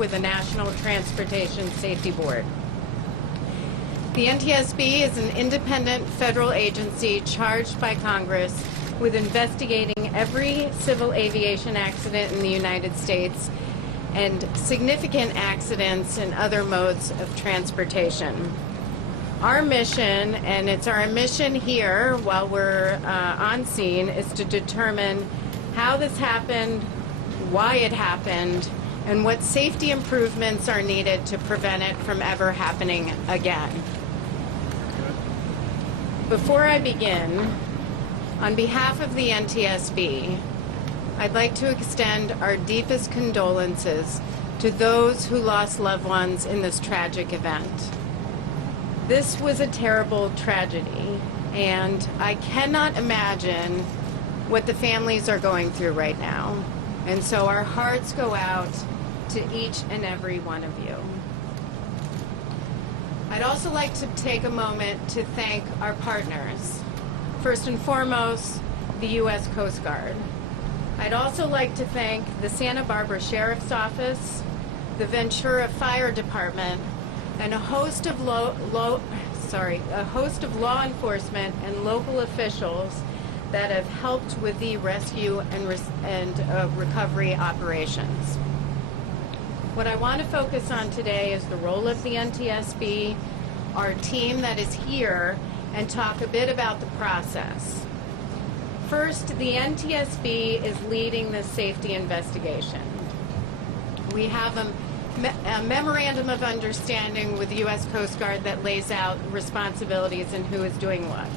with the National Transportation Safety Board. The NTSB is an independent federal agency charged by Congress with investigating every civil aviation accident in the United States and significant accidents in other modes of transportation. Our mission, and it's our mission here while we're on scene, is to determine how this happened, why it happened, and what safety improvements are needed to prevent it from ever happening again. Before I begin, on behalf of the NTSB, I'd like to extend our deepest condolences to those who lost loved ones in this tragic event. This was a terrible tragedy, and I cannot imagine what the families are going through right now. And so our hearts go out to each and every one of you. I'd also like to take a moment to thank our partners. First and foremost, the U.S. Coast Guard. I'd also like to thank the Santa Barbara Sheriff's Office, the Ventura Fire Department, and a host of law enforcement and local officials that have helped with the rescue and recovery operations. What I want to focus on today is the role of the NTSB, our team that is here, and talk a bit about the process. First, the NTSB is leading this safety investigation. We have a memorandum of understanding with the U.S. Coast Guard that lays out responsibilities and who is doing what.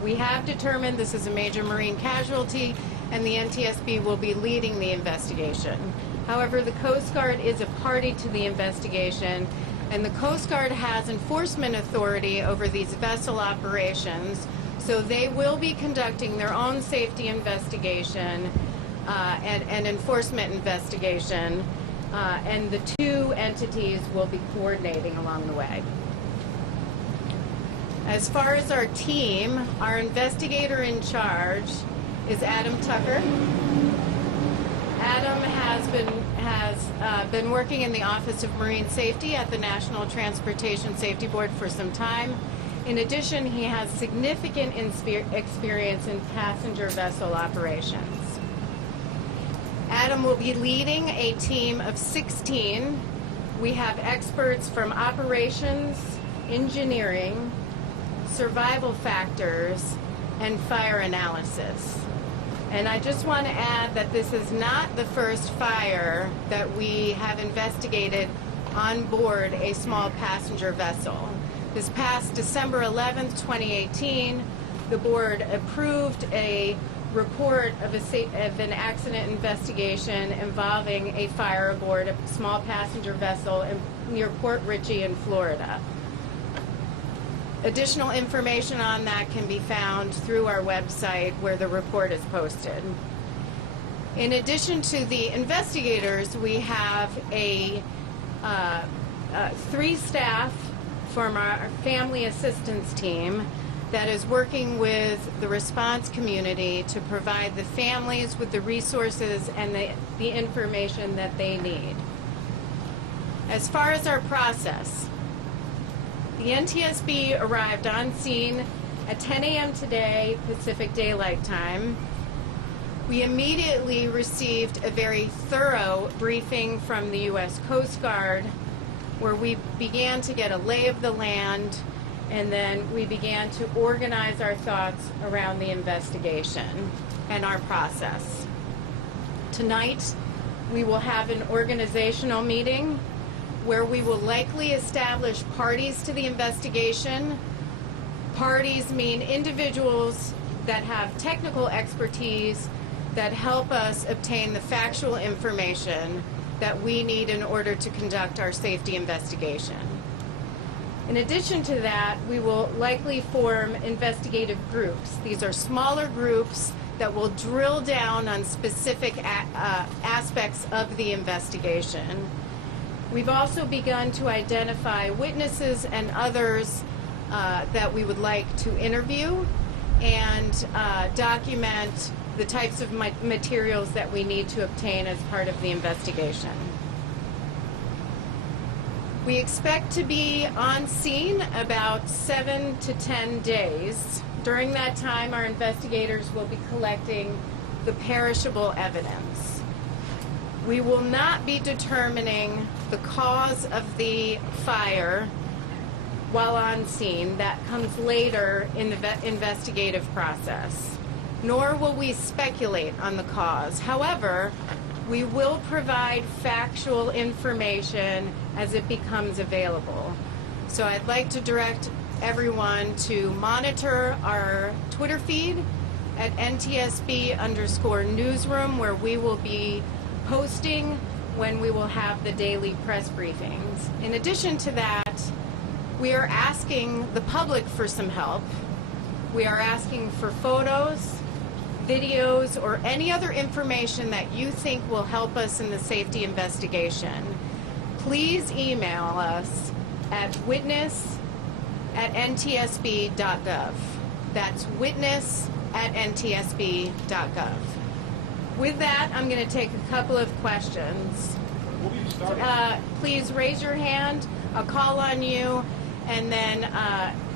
We have determined this is a major marine casualty, and the NTSB will be leading the investigation. However, the Coast Guard is a party to the investigation, and the Coast Guard has enforcement authority over these vessel operations, so they will be conducting their own safety investigation and enforcement investigation, and the two entities will be coordinating along the way. As far as our team, our investigator in charge is Adam Tucker. Adam has been working in the Office of Marine Safety at the National Transportation Safety Board for some time. In addition, he has significant experience in passenger vessel operations. Adam will be leading a team of 16. We have experts from operations, engineering, survival factors, and fire analysis. And I just want to add that this is not the first fire that we have investigated on board a small passenger vessel. This past December 11th, 2018, the board approved a report of an accident investigation involving a fire aboard a small passenger vessel near Port Richey in Florida. Additional information on that can be found through our website where the report is posted. In addition to the investigators, we have three staff from our family assistance team that is working with the response community to provide the families with the resources and the information that they need. As far as our process, the NTSB arrived on scene at 10 a.m. today, Pacific Daylight Time. We immediately received a very thorough briefing from the U.S. Coast Guard, where we began to get a lay of the land, and then we began to organize our thoughts around the investigation and our process. Tonight, we will have an organizational meeting where we will likely establish parties to the investigation. Parties mean individuals that have technical expertise that help us obtain the factual information that we need in order to conduct our safety investigation. In addition to that, we will likely form investigative groups. These are smaller groups that will drill down on specific aspects of the investigation. We've also begun to identify witnesses and others that we would like to interview and document the types of materials that we need to obtain as part of the investigation. We expect to be on scene about 7 to 10 days. During that time, our investigators will be collecting the perishable evidence. We will not be determining the cause of the fire while on scene. That comes later in the investigative process. Nor will we speculate on the cause. However, we will provide factual information as it becomes available. So I'd like to direct everyone to monitor our Twitter feed at NTSB_newsroom, where we will be posting when we will have the daily press briefings. In addition to that, we are asking the public for some help. We are asking for photos, videos, or any other information that you think will help us in the safety investigation. Please email us at witness@ntsb.gov. That's witness@ntsb.gov. With that, I'm going to take a couple of questions. Please raise your hand. I'll call on you, and then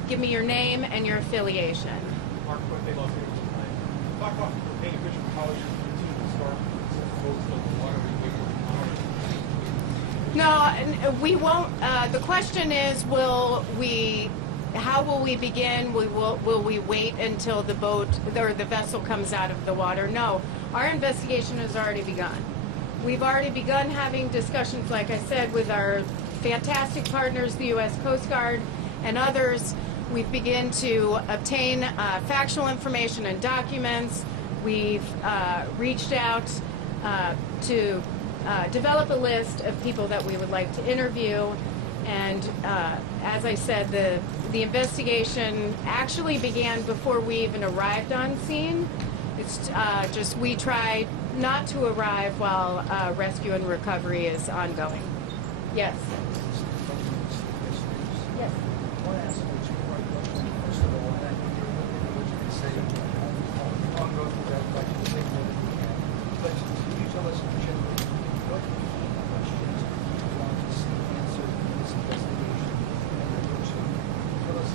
give me your name and your affiliation. Mark, what they love here tonight. Talk about painting a picture of how your routine will start with the water No, we won't. The question is, how will we begin? Will we wait until the boat or the vessel comes out of the water? No, our investigation has already begun. We've already begun having discussions, like I said, with our fantastic partners, the U.S. Coast Guard and others. We've begun to obtain factual information and documents. We've reached out to develop a list of people that we would like to interview. And as I said, the investigation actually began before we even arrived on scene. It's just we try not to arrive while rescue and recovery is ongoing. Yes. Yes. I want to ask you two quick questions. First of all, and I think you're looking at what you can say. I'll go through that question later. But can you tell us generally what key questions you want to see answered in this investigation? And number two, tell us,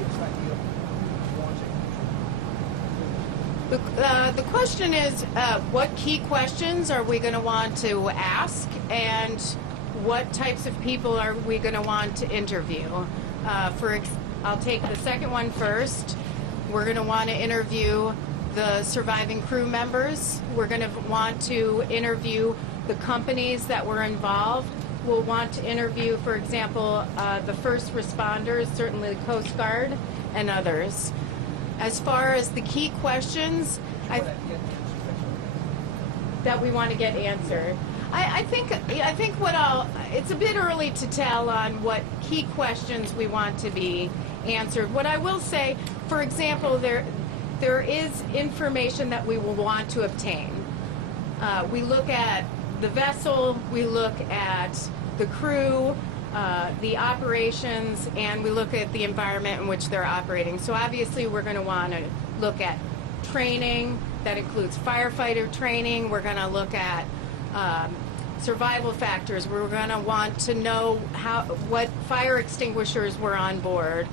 give us an idea of who you want to interview. The question is, what key questions are we going to want to ask, and what types of people are we going to want to interview? I'll take the second one first. We're going to want to interview the surviving crew members. We're going to want to interview the companies that were involved. We'll want to interview, for example, the first responders, certainly the Coast Guard and others. As far as the key questions that we want to get answered, I think it's a bit early to tell on what key questions we want to be answered. What I will say, for example, there is information that we will want to obtain. We look at the vessel, we look at the crew, the operations, and we look at the environment in which they're operating. So obviously we're going to want to look at training. That includes firefighter training. We're going to look at survival factors. We're going to want to know what fire extinguishers were on board.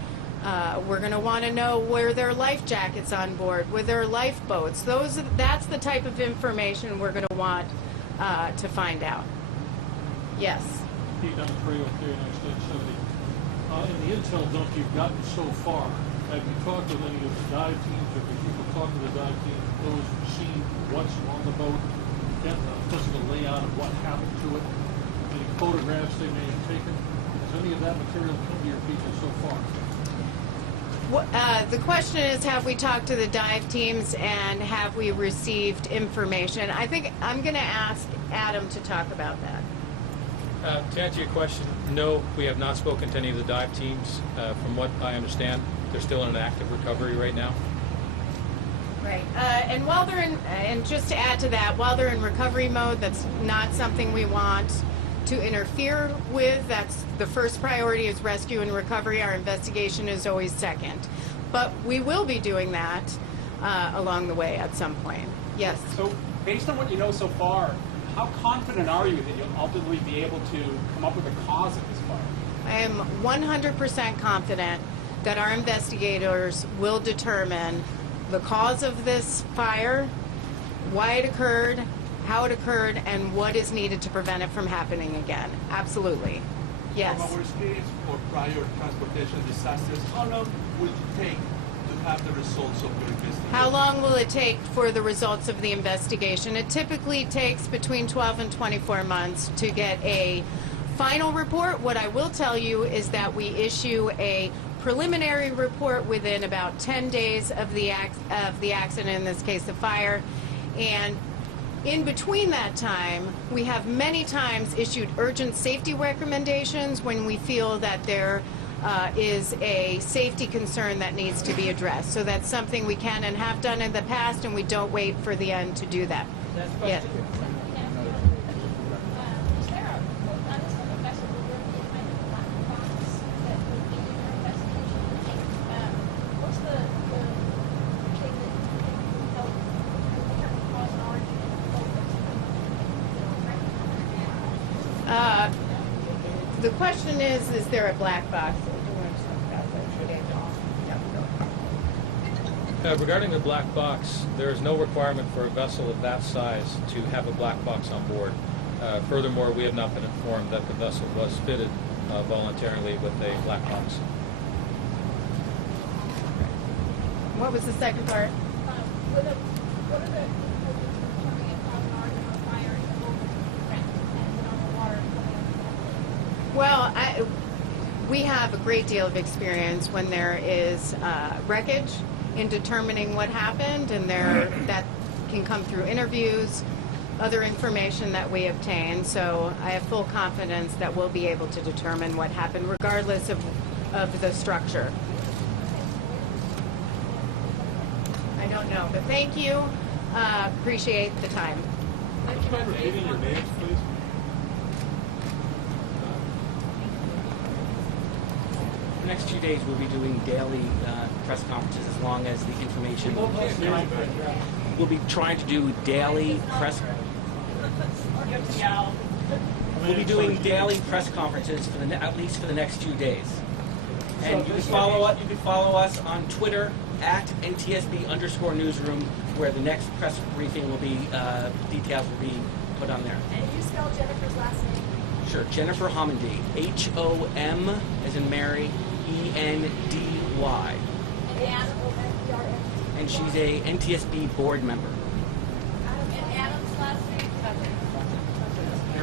We're going to want to know were there life jackets on board, were there lifeboats. That's the type of information we're going to want to find out. Yes. Pete, I'm 303 United States 70. In the intel dump you've gotten so far, have you talked with any of the dive teams, or have people talked to the dive team, those who've seen what's on the boat, get the physical layout of what happened to it, any photographs they may have taken? Has any of that material come to your people so far? The question is, have we talked to the dive teams and have we received information? I think I'm going to ask Adam to talk about that. To answer your question, no, we have not spoken to any of the dive teams. From what I understand, they're still in an active recovery right now. Right. And while they're and just to add to that, while they're in recovery mode, that's not something we want to interfere with. That's the first priority is rescue and recovery. Our investigation is always second. But we will be doing that along the way at some point. Yes. So based on what you know so far, How confident are you that you'll ultimately be able to come up with a cause of this fire? I am 100% confident that our investigators will determine the cause of this fire, why it occurred, how it occurred, and what is needed to prevent it from happening again. Absolutely. Yes. From our experience for prior transportation disasters, how long would it take to have the results of your investigation? How long will it take for the results of the investigation? It typically takes between 12 and 24 months to get a final report. What I will tell you is that we issue a preliminary report within about 10 days of the accident, in this case the fire, and in between that time, we have many times issued urgent safety recommendations when we feel that there is a safety concern that needs to be addressed. So that's something we can and have done in the past, and we don't wait for the end to do that. Yes. The question is there a black box? Regarding the black box, there is no requirement for a vessel of that size to have a black box on board. Furthermore, we have not been informed that the vessel was fitted voluntarily with a black box. What was the second part? What are the determining a cause and origin of fire in the boat and on the water coming up? Well, we have a great deal of experience when there is wreckage in determining what happened, and that can come through interviews, other information that we obtain. So I have full confidence that we'll be able to determine what happened regardless of the structure. I don't know, but thank you. Appreciate the time. Would you mind repeating your names, please? The next 2 days, we'll be doing daily press conferences as long as the information. We'll be trying to do daily press. We'll be doing daily press conferences for at least for the next 2 days. And you can follow us. You can follow us on Twitter at NTSB_newsroom, where the next press briefing will be details will be put on there. And you spell Jennifer's last name? Sure, Jennifer Homendy, H-O-M as in Mary, E-N-D-Y. And Ann, O-N-E-R-N. And she's a NTSB board member.